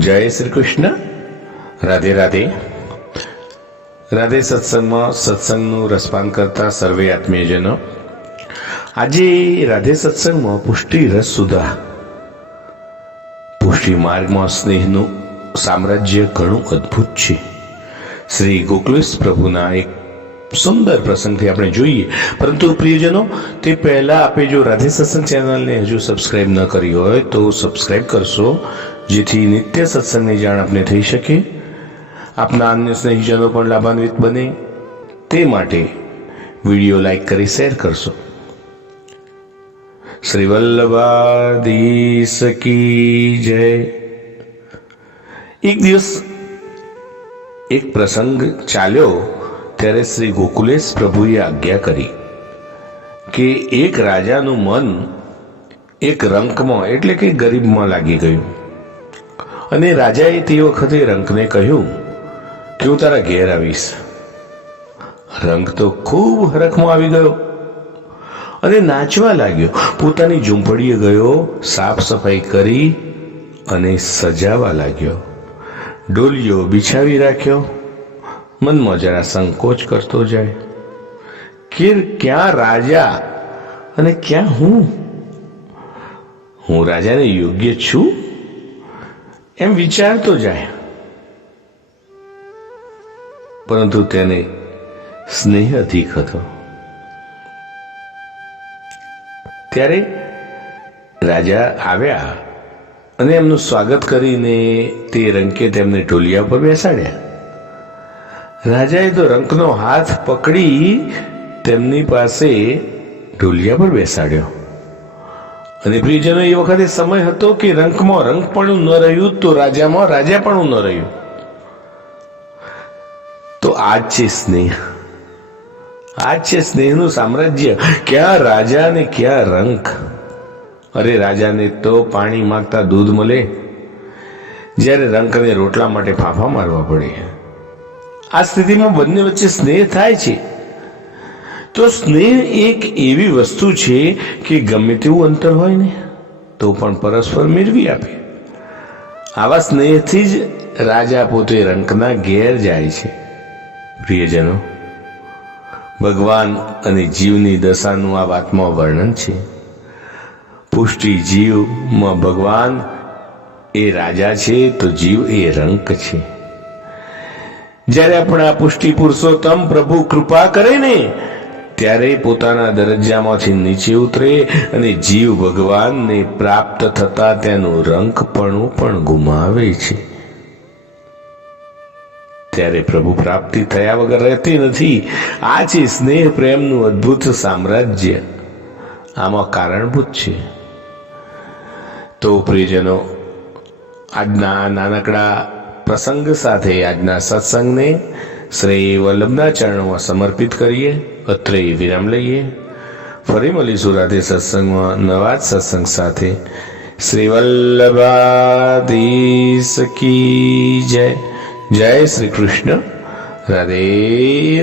જય શ્રી કૃષ્ણ. રાધે રાધે. રાધે સત્સંગમાં સત્સંગનું રસપાન કરતા સર્વે આત્મીયજનો, આજે રાધે સત્સંગમાં પુષ્ટિ રસ સુધા, પુષ્ટિ માર્ગમાં સ્નેહનું સામ્રાજ્ય ઘણું અદ્ભુત છે. શ્રી ગોકુલેશ પ્રભુના એક સુંદર પ્રસંગથી આપણે જોઈએ. પરંતુ પ્રિયજનો, તે પહેલા આપે જો રાધે સત્સંગ ચેનલને હજુ સબસ્ક્રાઇબ ન કરી હોય તો સબસ્ક્રાઇબ કરશો, જેથી નિત્ય સત્સંગની જાણ આપને થઈ શકે, આપના અન્ય સ્નેહીજનો પણ લાભાન્વિત બને. તે માટે વિડીયો લાઈક કરી શેર કરશો. શ્રી વલ્લભાધીશ કી જય. એક દિવસ એક પ્રસંગ ચાલ્યો ત્યારે શ્રી ગોકુલેશ પ્રભુએ આજ્ઞા કરી કે એક રાજાનું મન એક રંકમાં એટલે કે ગરીબમાં લાગી ગયું, અને રાજાએ તે વખતે રંકને કહ્યું કે હું તારા ઘેર આવીશ. રંક તો ખૂબ હરખમાં આવી ગયો અને નાચવા લાગ્યો. પોતાની ઝૂંપડીએ ગયો, સાફ સફાઈ કરી અને સજાવા લાગ્યો. ડોલિયો બિછાવી રાખ્યો. મનમાં જરા સંકોચ કરતો જાય કે ક્યાં રાજા અને ક્યાં હું રાજાને યોગ્ય છું એમ વિચારતો જાય. પરંતુ તેને સ્નેહ અધિક હતો. ત્યારે રાજા આવ્યા અને એમનું સ્વાગત કરીને તે રંકે તેમને ઢોલિયા પર બેસાડ્યા. રાજાએ તો રંકનો હાથ પકડી તેમની પાસે ઢોલિયા પર બેસાડ્યો. અને પ્રિયજનો, એ વખતે સમય હતો કે રંકમાં રંકપણું ન રહ્યું તો રાજામાં રાજાપણું ન રહ્યું. તો આજ છે સ્નેહ, આજ છે સ્નેહનું સામ્રાજ્ય. ક્યાં રાજા ને ક્યાં રંક. અરે, રાજાને તો પાણી માંગતા દૂધ મળે, જ્યારે રંકને રોટલા માટે ફાંફા મારવા પડે. આ સ્થિતિમાં બંને વચ્ચે સ્નેહ થાય છે. તો સ્નેહ એક એવી વસ્તુ છે કે ગમે તેવું અંતર હોય ને તો પણ પરસ્પર મેળવી આપે. આવા સ્નેહથી જ રાજા પોતે રંકના ઘેર જાય છે. પ્રિયજનો, ભગવાન અને જીવની દશાનું આ વાતમાં વર્ણન છે. પુષ્ટિ જીવમાં ભગવાન એ રાજા છે તો જીવ એ રંક છે. જ્યારે આપણા પુષ્ટિ પુરુષોત્તમ પ્રભુ કૃપા કરે ને ત્યારે પોતાના દરજ્જામાંથી નીચે ઉતરે અને જીવ ભગવાનને પ્રાપ્ત થતા તેનું રંકપણું પણ ગુમાવે છે. ત્યારે પ્રભુ પ્રાપ્તિ થયા વગર રહેતી નથી. આ છે સ્નેહ પ્રેમનું અદ્ભુત સામ્રાજ્ય. આમાં કારણભૂત છે. તો પ્રિયજનો, આજના નાનકડા પ્રસંગ સાથે આજના સત્સંગને શ્રી વલ્લભના ચરણોમાં સમર્પિત કરીએ. અત્રે વિરામ લઈએ. ફરી મળીશું રાધે સત્સંગમાં નવા જ સત્સંગ સાથે. શ્રી વલ્લભાધીશ કી જય. જય શ્રી કૃષ્ણ. રાધે.